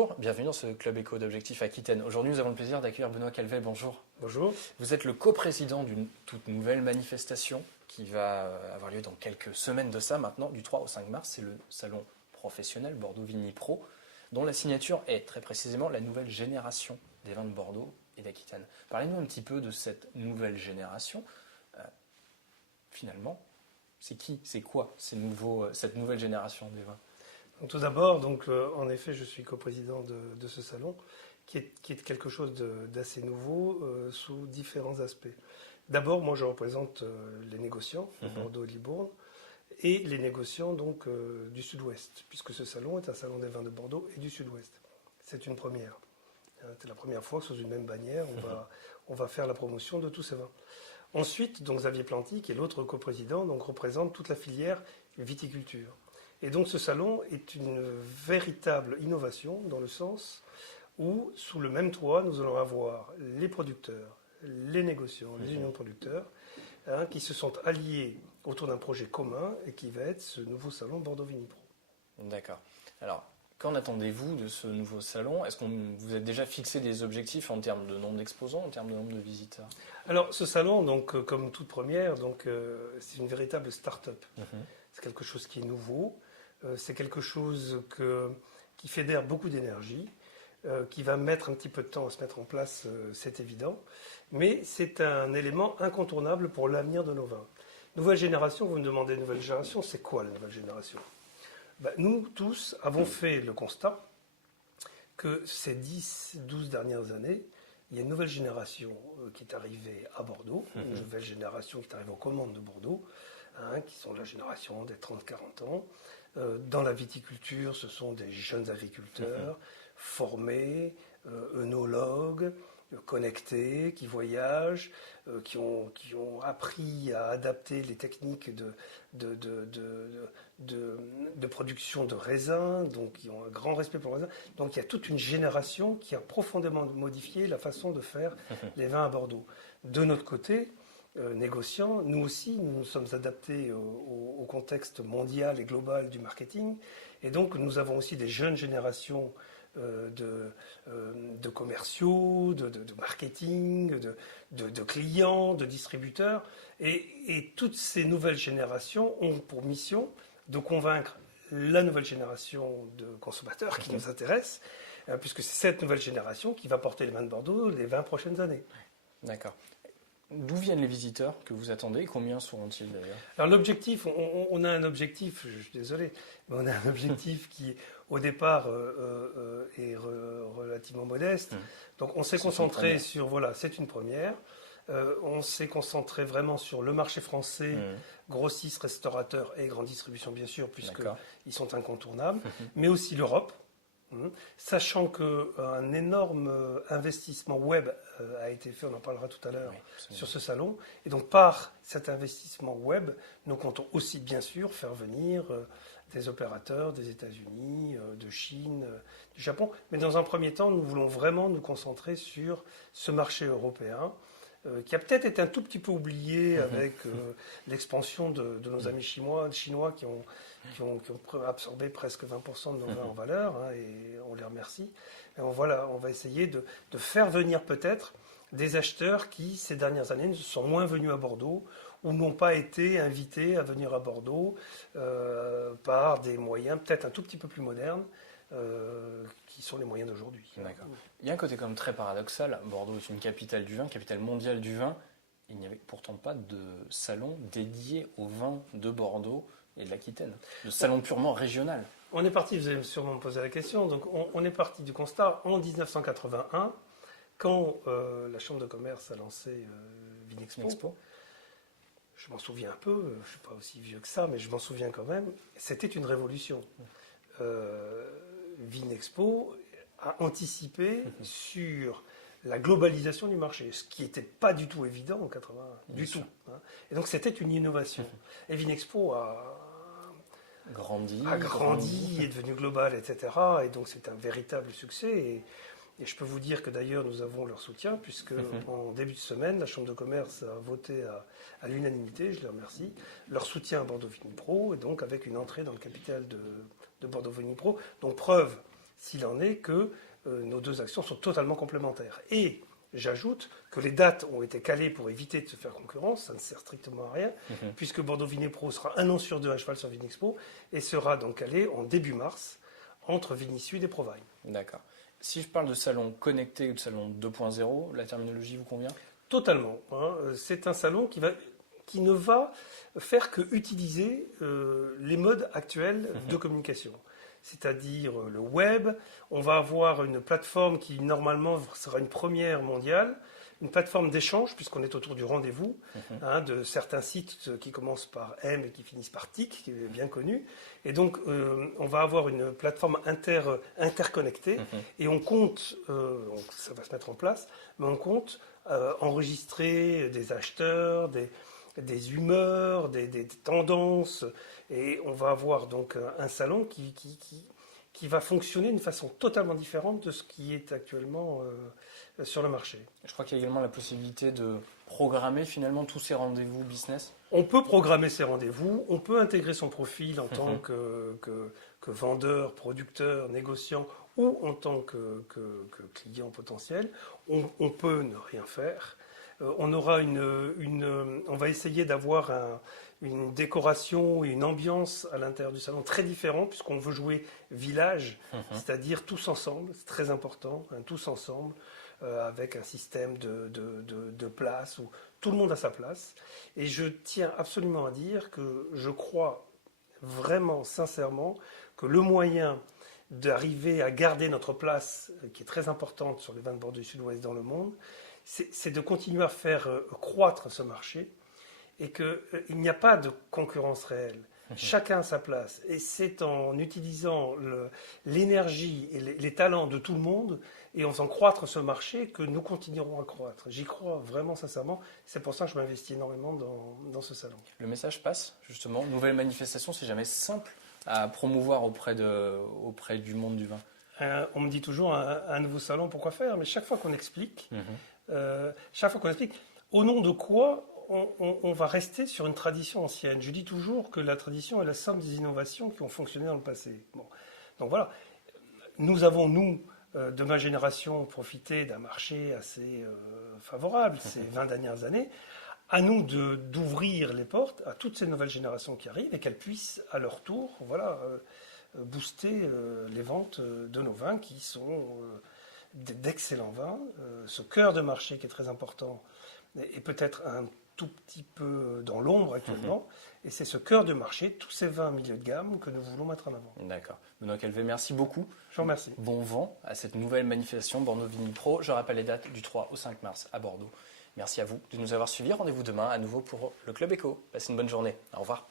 bonjour, bienvenue dans ce Club Éco d'Objectifs Aquitaine. Aujourd'hui, nous avons le plaisir d'accueillir Benoît Calvet. Bonjour. Bonjour. Vous êtes le coprésident d'une toute nouvelle manifestation qui va avoir lieu dans quelques semaines de ça maintenant, du 3 au 5 mars. C'est le salon professionnel Bordeaux Vigny Pro, dont la signature est très précisément la nouvelle génération des vins de Bordeaux et d'Aquitaine. Parlez-nous un petit peu de cette nouvelle génération. Finalement, c'est qui, c'est quoi cette nouvelle génération des vins? Donc, tout d'abord, en effet, je suis coprésident de ce salon, qui est quelque chose d'assez nouveau sous différents aspects. D'abord, moi, je représente les négociants de Bordeaux et de Libourne et les négociants du Sud-Ouest, puisque ce salon est un salon des vins de Bordeaux et du Sud-Ouest. C'est une première. C'est la première fois que sous une même bannière, on va faire la promotion de tous ces vins. Ensuite, Xavier Planty, qui est l'autre coprésident, représente toute la filière viticulture. Et donc ce salon est une véritable innovation dans le sens où, sous le même toit, nous allons avoir les producteurs, les négociants, les unions de producteurs, qui se sont alliés autour d'un projet commun et qui va être ce nouveau salon Bordeaux Vigny Pro. D'accord. Alors, qu'en attendez-vous de ce nouveau salon? Est-ce que vous avez déjà fixé des objectifs en termes de nombre d'exposants, en termes de nombre de visiteurs? Alors ce salon, comme toute première, c'est une véritable start-up. C'est quelque chose qui est nouveau. C'est quelque chose qui fédère beaucoup d'énergie, qui va mettre un petit peu de temps à se mettre en place, c'est évident. Mais c'est un élément incontournable pour l'avenir de nos vins. Nouvelle génération, vous me demandez nouvelle génération, c'est quoi la nouvelle génération? Nous tous avons fait le constat que ces 10-12 dernières années, il y a une nouvelle génération qui est arrivée à Bordeaux, une nouvelle génération qui est arrivée aux commandes de Bordeaux, qui sont la génération des 30-40 ans. Dans la viticulture, ce sont des jeunes agriculteurs formés, œnologues, connectés, qui voyagent, qui ont appris à adapter les techniques de production de raisins, donc qui ont un grand respect pour le raisin. Donc il y a toute une génération qui a profondément modifié la façon de faire les vins à Bordeaux. De notre côté, négociants, nous aussi, nous nous sommes adaptés au contexte mondial et global du marketing. Et donc, nous avons aussi des jeunes générations de commerciaux, de marketing, de clients, de distributeurs. Et toutes ces nouvelles générations ont pour mission de convaincre la nouvelle génération de consommateurs qui nous intéresse, puisque c'est cette nouvelle génération qui va porter les vins de Bordeaux les 20 prochaines années. D'accord. D'où viennent les visiteurs que vous attendez? Combien seront-ils d'ailleurs? Alors l'objectif, on a un objectif, je suis désolé, mais on a un objectif qui au départ est relativement modeste. Donc on s'est concentré sur, voilà, c'est une première. On s'est concentré vraiment sur le marché français, grossistes, restaurateurs et grande distribution bien sûr, puisqu'ils sont incontournables, mais aussi l'Europe. Sachant qu'un énorme investissement web a été fait, on en parlera tout à l'heure, sur ce salon. Et donc par cet investissement web, nous comptons aussi bien sûr faire venir des opérateurs des États-Unis, de Chine, du Japon. Mais dans un premier temps, nous voulons vraiment nous concentrer sur ce marché européen qui a peut-être été un tout petit peu oublié avec l'expansion de nos amis chinois qui ont absorbé presque 20% de nos vins en valeur, et on les remercie. Et on va essayer de faire venir peut-être des acheteurs qui, ces dernières années, sont moins venus à Bordeaux ou n'ont pas été invités à venir à Bordeaux par des moyens peut-être un tout petit peu plus modernes, qui sont les moyens d'aujourd'hui. D'accord. Il y a un côté quand même très paradoxal. Bordeaux est une capitale du vin, capitale mondiale du vin. Il n'y avait pourtant pas de salon dédié au vin de Bordeaux et de l'Aquitaine, de salon purement régional. On est parti, vous allez sûrement me poser la question, donc on est parti du constat en 1981, quand la Chambre de commerce a lancé Vinexpo. Je m'en souviens un peu, je ne suis pas aussi vieux que ça, mais je m'en souviens quand même. C'était une révolution. Vinexpo a anticipé sur la globalisation du marché, ce qui n'était pas du tout évident en 81, du tout. Et donc c'était une innovation. Et Vinexpo a grandi, est devenu global, etc. Et donc c'est un véritable succès. Et je peux vous dire que d'ailleurs nous avons leur soutien, puisque en début de semaine, la Chambre de commerce a voté à l'unanimité, je les remercie, leur soutien à Bordeaux Vigny Pro, et donc avec une entrée dans le capital de Bordeaux Vigny Pro. Donc preuve, s'il en est que nos deux actions sont totalement complémentaires. Et j'ajoute que les dates ont été calées pour éviter de se faire concurrence, ça ne sert strictement à rien, puisque Bordeaux Vinipro sera un an sur deux à cheval sur Vinexpo et sera donc calé en début mars entre Vinisud et Provine. D'accord. Si je parle de salon connecté ou de salon 2.0, la terminologie vous convient? Totalement. C'est un salon qui ne va faire que utiliser les modes actuels de communication. C'est-à-dire le web. On va avoir une plateforme qui normalement sera une première mondiale, une plateforme d'échange puisqu'on est autour du rendez-vous, de certains sites qui commencent par M et qui finissent par TIC, qui est bien connu. Et donc on va avoir une plateforme interconnectée et on compte, ça va se mettre en place, mais on compte enregistrer des acheteurs, des humeurs, des tendances, et on va avoir donc un salon qui va fonctionner d'une façon totalement différente de ce qui est actuellement sur le marché. Je crois qu'il y a également la possibilité de programmer finalement tous ces rendez-vous business. On peut programmer ses rendez-vous, on peut intégrer son profil en tant que vendeur, producteur, négociant ou en tant que client potentiel. On peut ne rien faire. On aura on va essayer d'avoir une décoration et une ambiance à l'intérieur du salon très différente puisqu'on veut jouer village, c'est-à-dire tous ensemble, c'est très important, tous ensemble, avec un système de place où tout le monde a sa place. Et je tiens absolument à dire que je crois vraiment, sincèrement, que le moyen d'arriver à garder notre place, qui est très importante sur les vins de Bordeaux du Sud-Ouest dans le monde, c'est de continuer à faire croître ce marché et qu'il n'y a pas de concurrence réelle. Chacun a sa place. Et c'est en utilisant l'énergie et les talents de tout le monde et en faisant croître ce marché que nous continuerons à croître. J'y crois vraiment sincèrement. C'est pour ça que je m'investis énormément dans ce salon. Le message passe, justement. Nouvelle manifestation, c'est jamais simple à promouvoir auprès du monde du vin. On me dit toujours un nouveau salon, pourquoi faire? Mais chaque fois qu'on explique, au nom de quoi on va rester sur une tradition ancienne. Je dis toujours que la tradition est la somme des innovations qui ont fonctionné dans le passé. Bon. Donc voilà, nous avons, de ma génération, profité d'un marché assez favorable ces 20 dernières années. À nous d'ouvrir les portes à toutes ces nouvelles générations qui arrivent et qu'elles puissent, à leur tour, booster les ventes de nos vins qui sont d'excellents vins. Ce cœur de marché qui est très important est peut-être un tout petit peu dans l'ombre actuellement. Et c'est ce cœur de marché, tous ces vins milieu de gamme que nous voulons mettre en avant. D'accord. Benoît Calvet, merci beaucoup. Je vous remercie. Bon vent à cette nouvelle manifestation Bordeaux Vinipro. Je rappelle les dates du 3 au 5 mars à Bordeaux. Merci à vous de nous avoir suivis. Rendez-vous demain à nouveau pour le Club Éco. Passez une bonne journée. Au revoir.